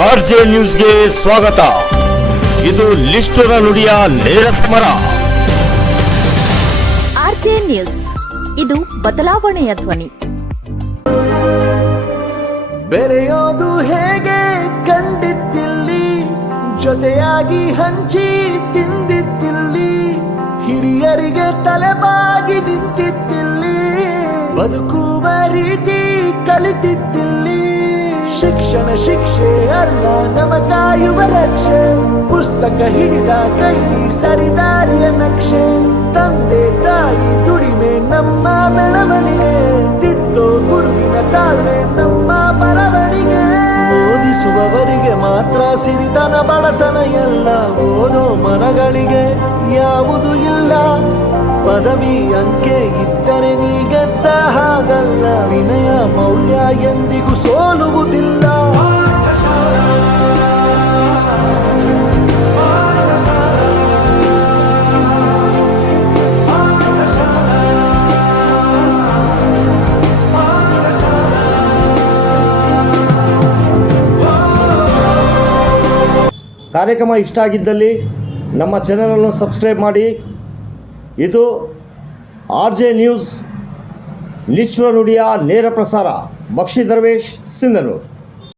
RJ ನ್ಯೂಸ್ಗೆ ಸ್ವಾಗತ. ಇದು ಲಿಸ್ಟರ ನುಡಿಯ ನೇರ ಸಮರ. ಆರ್ಜೆ ನ್ಯೂಸ್, ಇದು ಬದಲಾವಣೆಯ ಧ್ವನಿ. ಬೆರೆಯೋದು ಹೇಗೆ ಕಂಡಿದ್ದಿಲ್ಲಿ, ಜೊತೆಯಾಗಿ ಹಂಚಿ ತಿಂದಿದ್ದಿಲ್ಲಿ, ಹಿರಿಯರಿಗೆ ತಲೆಬಾಗಿ ನಿಂತಿದ್ದಿಲ್ಲಿ, ಬದುಕುವ ರೀತಿ ಕಲಿತಿದ್ದಿಲ್ಲಿ. ಶಿಕ್ಷಣ ಶಿಕ್ಷೆ ಅಲ್ಲ, ನಮ ಕಾಯುವ ರಕ್ಷೆ, ಪುಸ್ತಕ ಹಿಡಿದ ಕೈಲಿ ಸರಿದಾರಿಯ ನಕ್ಷೆ. ತಂದೆ ತಾಯಿ ದುಡಿಮೆ ನಮ್ಮ ಬೆಳವಣಿಗೆ, ತಿದ್ದೋ ಗುರುವಿನ ತಾಳ್ಮೆ ನಮ್ಮ ಬರವಣಿಗೆ. ಓದಿಸುವವರಿಗೆ ಮಾತ್ರ ಸಿರಿತನ ಬಡತನ ಎಲ್ಲ, ಓದೋ ಮನಗಳಿಗೆ ಯಾವುದು ಇಲ್ಲ. ಪದವಿ ಅಂಕೆ ಇದ್ದರೆ ನೀ ಗೆದ್ದ ಹಾಗಲ್ಲ, ವಿನಯ ಮೌಲ್ಯ ಎಂದಿಗೂ ಸೋಲುವುದಿಲ್ಲ. ಕಾರ್ಯಕ್ರಮ ಇಷ್ಟ ಆಗಿದ್ದಲ್ಲಿ ನಮ್ಮ ಚಾನಲನ್ನು ಸಬ್ಸ್ಕ್ರೈಬ್ ಮಾಡಿ. ಇದು ಆರ್ಜೆ ನ್ಯೂಸ್, ಲಿಸ್ಟರ ನುಡಿಯ ನೇರ ಪ್ರಸಾರ. ಬಕ್ಷಿ ದರ್ವೇಶ್, ಸಿಂಧನೂರು.